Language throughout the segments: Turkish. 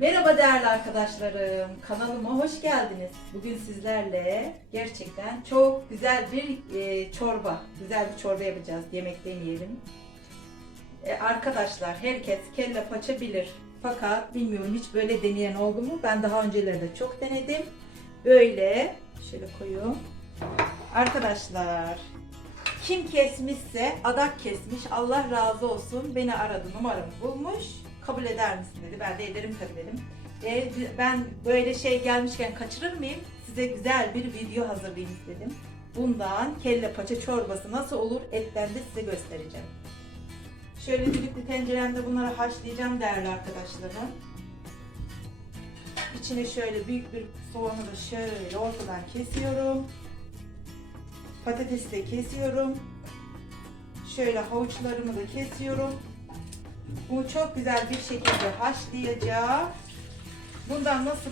Merhaba değerli arkadaşlarım. Kanalıma hoş geldiniz. Bugün sizlerle gerçekten çok güzel bir e, çorba, güzel bir çorba yapacağız. Yemek deneyelim. E, arkadaşlar herkes kelle paça bilir. Fakat bilmiyorum hiç böyle deneyen oldu mu? Ben daha öncelerde çok denedim. Böyle şöyle koyuyorum. Arkadaşlar kim kesmişse adak kesmiş. Allah razı olsun. Beni aradı numaramı bulmuş. Kabul eder misin dedi. Ben de ederim tabii dedim. E, ben böyle şey gelmişken kaçırır mıyım? Size güzel bir video hazırlayayım istedim. Bundan kelle paça çorbası nasıl olur etten de size göstereceğim. Şöyle düdüklü tenceremde bunları haşlayacağım değerli arkadaşlarım. İçine şöyle büyük bir soğanı da şöyle ortadan kesiyorum. Patatesi de kesiyorum. Şöyle havuçlarımı da kesiyorum. Bunu çok güzel bir şekilde haşlayacağım. Bundan nasıl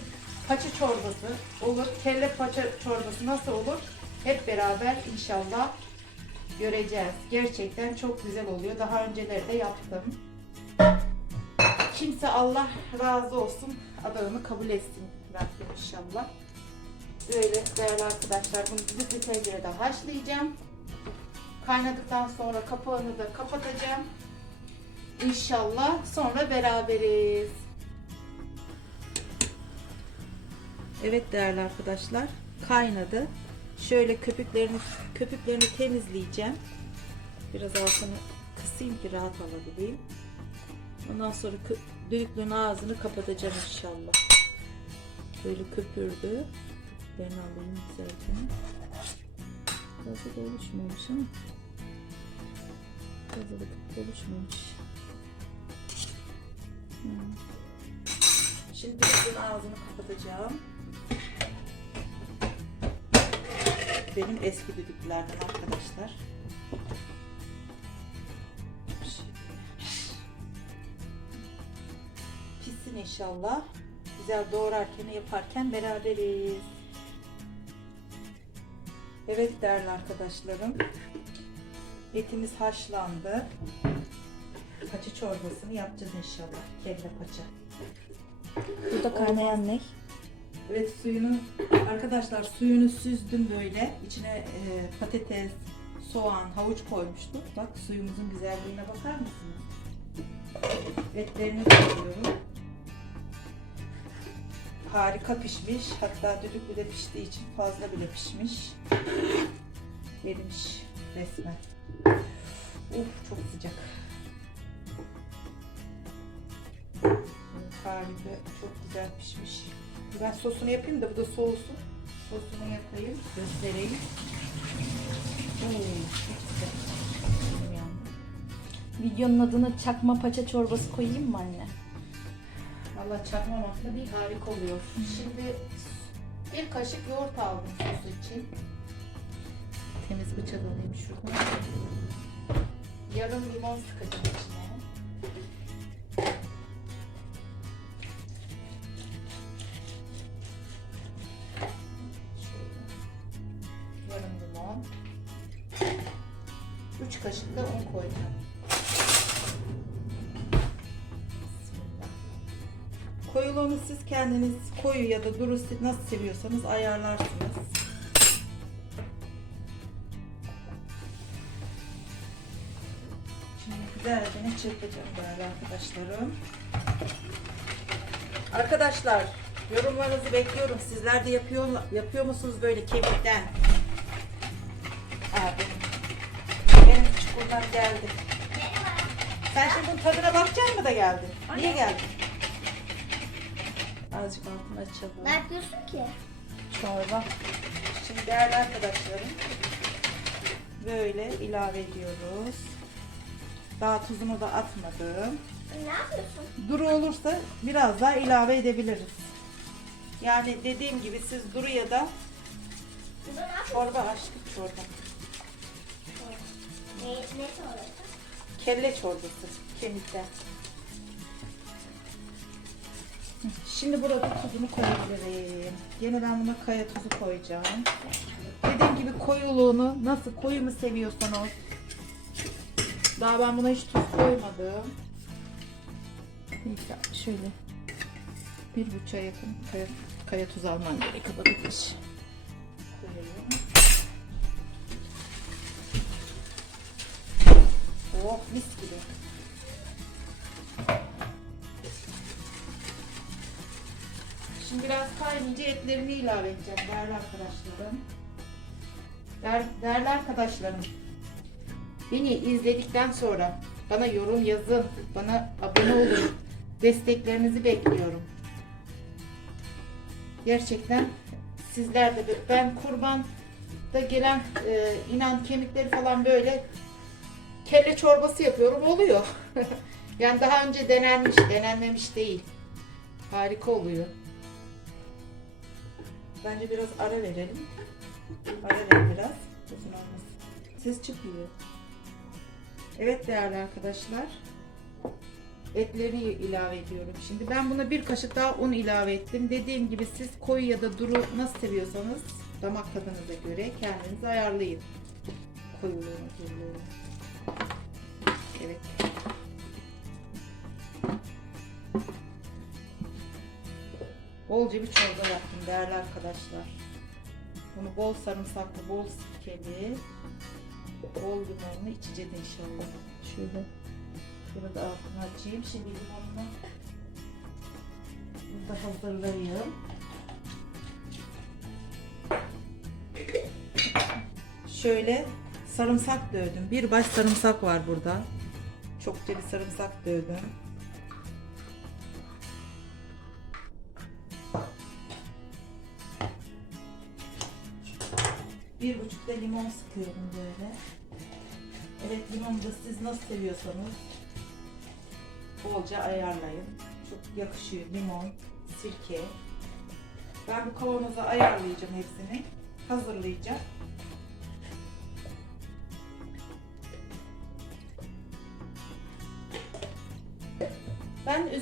paça çorbası olur, kelle paça çorbası nasıl olur hep beraber inşallah göreceğiz. Gerçekten çok güzel oluyor. Daha öncelerde yaptım. Kimse Allah razı olsun adağını kabul etsin Rabbim inşallah. Böyle değerli arkadaşlar bunu düdüklü tencerede haşlayacağım. Kaynadıktan sonra kapağını da kapatacağım. İnşallah sonra beraberiz. Evet değerli arkadaşlar kaynadı. Şöyle köpüklerini köpüklerini temizleyeceğim. Biraz altını kısayım ki rahat alabileyim. Ondan sonra düdüklünün ağzını kapatacağım inşallah. Böyle köpürdü. Ben alayım güzelce. Fazla da oluşmamış ama. Fazla da oluşmamış. Hmm. Şimdi düdüklünün ağzını kapatacağım. Benim eski düdüklülerden arkadaşlar. Pişsin inşallah. Güzel doğrarken yaparken beraberiz. Evet değerli arkadaşlarım. Etimiz haşlandı. Paça çorbasını yapacağız inşallah. Kelle paça. Burada kaynayan ne? Evet suyunu arkadaşlar suyunu süzdüm böyle. İçine e, patates, soğan, havuç koymuştum. Bak suyumuzun güzelliğine bakar mısınız? Etlerini koyuyorum. Harika pişmiş. Hatta düdüklü de piştiği için fazla bile pişmiş. Erimiş resmen. Uf çok sıcak. Harika, çok güzel pişmiş. Ben sosunu yapayım da bu da soğusun. Sosunu yapayım, göstereyim. Videonun adını çakma paça çorbası koyayım mı anne? Valla çakmamakla bir harika oluyor. Şimdi bir kaşık yoğurt aldım sosu için. Temiz bıçak alayım şuradan. Yarım limon sıkacağım içine. Koyacağım. Koyuluğunu siz kendiniz koyu ya da duru nasıl seviyorsanız ayarlarsınız. Şimdi güzelce ne değerli arkadaşlarım. Arkadaşlar yorumlarınızı bekliyorum. Sizler de yapıyor, yapıyor musunuz böyle kemikten? Abi. Buradan geldi. Sen şimdi bunun tadına bakacak mı da geldin? Niye geldin? Azıcık altını açalım. Ne yapıyorsun ki? Çorba. Şimdi değerli arkadaşlarım böyle ilave ediyoruz. Daha tuzunu da atmadım. Ne yapıyorsun? Duru olursa biraz daha ilave edebiliriz. Yani dediğim gibi siz duru ya da çorba açtık çorba. Kelle çorbası kemikten. Şimdi burada tuzunu koyabilirim. Yine ben buna kaya tuzu koyacağım. Dediğim gibi koyuluğunu nasıl koyu mu seviyorsanız. Daha ben buna hiç tuz koymadım. Neyse şöyle Bir buçuğa yakın kaya, kaya tuzu alman gerek Oh mis gibi. Şimdi biraz kaynayınca etlerini ilave edeceğim değerli arkadaşlarım. Der, değerli arkadaşlarım. Beni izledikten sonra bana yorum yazın, bana abone olun. Desteklerinizi bekliyorum. Gerçekten sizler de ben kurban da gelen e, inan kemikleri falan böyle kelle çorbası yapıyorum oluyor. yani daha önce denenmiş, denenmemiş değil. Harika oluyor. Bence biraz ara verelim. Ara ver biraz. Uzun olmasın. Ses çıkıyor. Evet değerli arkadaşlar. Etleri ilave ediyorum. Şimdi ben buna bir kaşık daha un ilave ettim. Dediğim gibi siz koyu ya da duru nasıl seviyorsanız damak tadınıza göre kendiniz ayarlayın. Koyuluğunu, duruluğunu. Evet. Bolca bir çorba yaptım değerli arkadaşlar. Bunu bol sarımsaklı, bol sirkeli, bol limonlu içeceğiz inşallah. Şöyle şunu da altını açayım. Şimdi limonunu burada hazırlayayım. Şöyle sarımsak dövdüm. Bir baş sarımsak var burada. Çokça bir sarımsak dövdüm. Bir buçuk da limon sıkıyorum böyle. Evet limonu da siz nasıl seviyorsanız bolca ayarlayın. Çok yakışıyor limon, sirke. Ben bu kavanoza ayarlayacağım hepsini. Hazırlayacağım.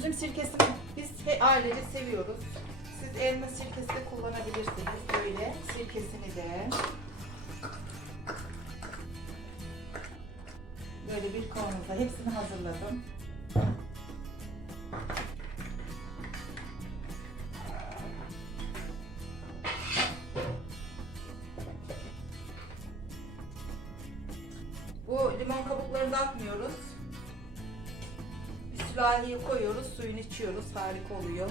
Üzüm sirkesini biz ailece seviyoruz. Siz elma sirkesi de kullanabilirsiniz. Böyle sirkesini de böyle bir kavanoza hepsini hazırladım. Bir sürahiye koyuyoruz, suyunu içiyoruz. Harika oluyor.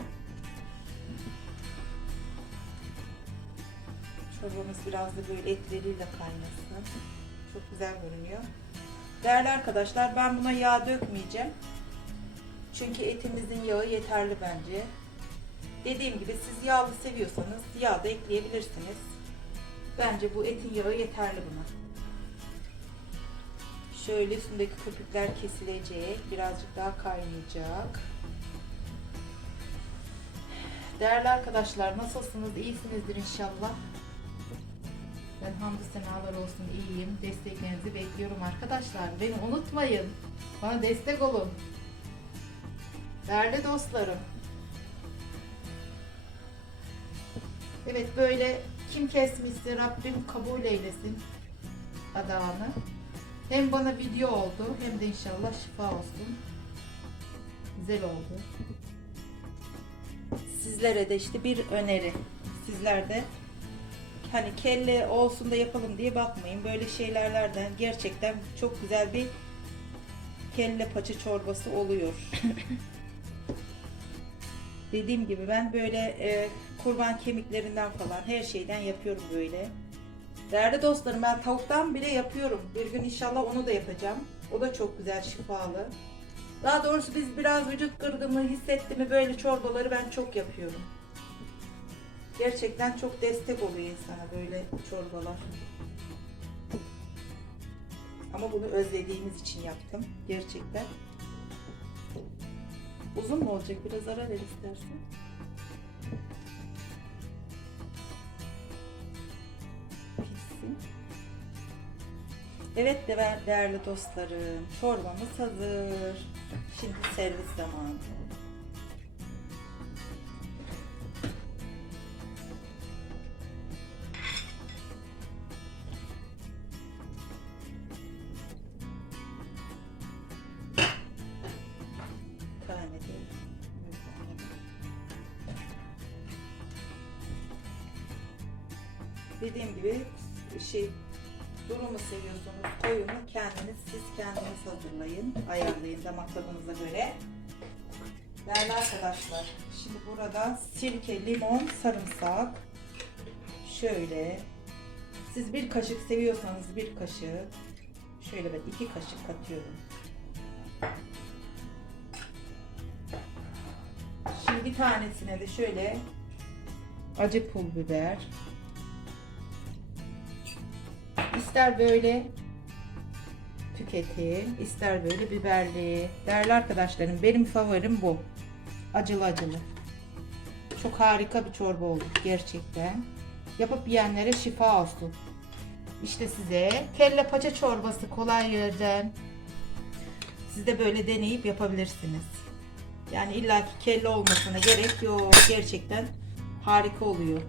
Çorbamız biraz da böyle etleriyle kaynasın. Çok güzel görünüyor. Değerli arkadaşlar ben buna yağ dökmeyeceğim. Çünkü etimizin yağı yeterli bence. Dediğim gibi siz yağlı seviyorsanız yağ da ekleyebilirsiniz. Bence bu etin yağı yeterli buna. Şöyle üstündeki köpükler kesilecek. Birazcık daha kaynayacak. Değerli arkadaşlar nasılsınız? İyisinizdir inşallah. Ben hamdü senalar olsun iyiyim. Desteklerinizi bekliyorum arkadaşlar. Beni unutmayın. Bana destek olun. Değerli dostlarım. Evet böyle kim kesmişse Rabbim kabul eylesin adağını. Hem bana video oldu hem de inşallah şifa olsun. Güzel oldu. Sizlere de işte bir öneri. Sizler de hani kelle olsun da yapalım diye bakmayın. Böyle şeylerlerden gerçekten çok güzel bir kelle paça çorbası oluyor. Dediğim gibi ben böyle e, kurban kemiklerinden falan her şeyden yapıyorum böyle. Değerli dostlarım ben tavuktan bile yapıyorum. Bir gün inşallah onu da yapacağım. O da çok güzel şifalı. Daha doğrusu biz biraz vücut kırgınlığı hissetti mi böyle çorbaları ben çok yapıyorum. Gerçekten çok destek oluyor insana böyle çorbalar. Ama bunu özlediğimiz için yaptım. Gerçekten. Uzun mu olacak? Biraz ara ver istersen. Evet de değerli dostlarım, çorbamız hazır. Şimdi servis zamanı. Dediğim gibi şey durumu seviyorsunuz. Koyunu kendiniz siz kendiniz hazırlayın. Ayarlayın damak göre. Değerli arkadaşlar, şimdi burada sirke, limon, sarımsak. Şöyle. Siz bir kaşık seviyorsanız bir kaşık. Şöyle ben iki kaşık katıyorum. Şimdi bir tanesine de şöyle acı pul biber. İster böyle tüketin, ister böyle biberli. Değerli arkadaşlarım benim favorim bu. Acılı acılı. Çok harika bir çorba oldu gerçekten. Yapıp yiyenlere şifa olsun. İşte size kelle paça çorbası kolay yerden. Siz de böyle deneyip yapabilirsiniz. Yani illaki kelle olmasına gerek yok. Gerçekten harika oluyor.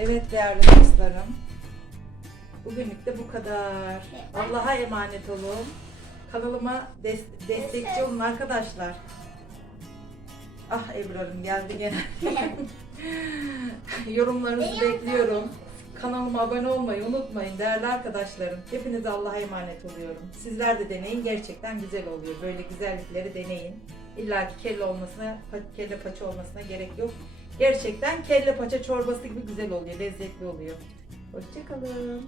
Evet değerli dostlarım. Bugünlük de bu kadar. Allah'a emanet olun. Kanalıma des- destekçi olun arkadaşlar. Ah Ebrar'ım geldi gene. Yorumlarınızı bekliyorum. Kanalıma abone olmayı unutmayın değerli arkadaşlarım. Hepinize Allah'a emanet oluyorum. Sizler de deneyin. Gerçekten güzel oluyor. Böyle güzellikleri deneyin. İlla ki kelle olmasına, kelle paça olmasına gerek yok. Gerçekten kelle paça çorbası gibi güzel oluyor. Lezzetli oluyor. Hoşçakalın.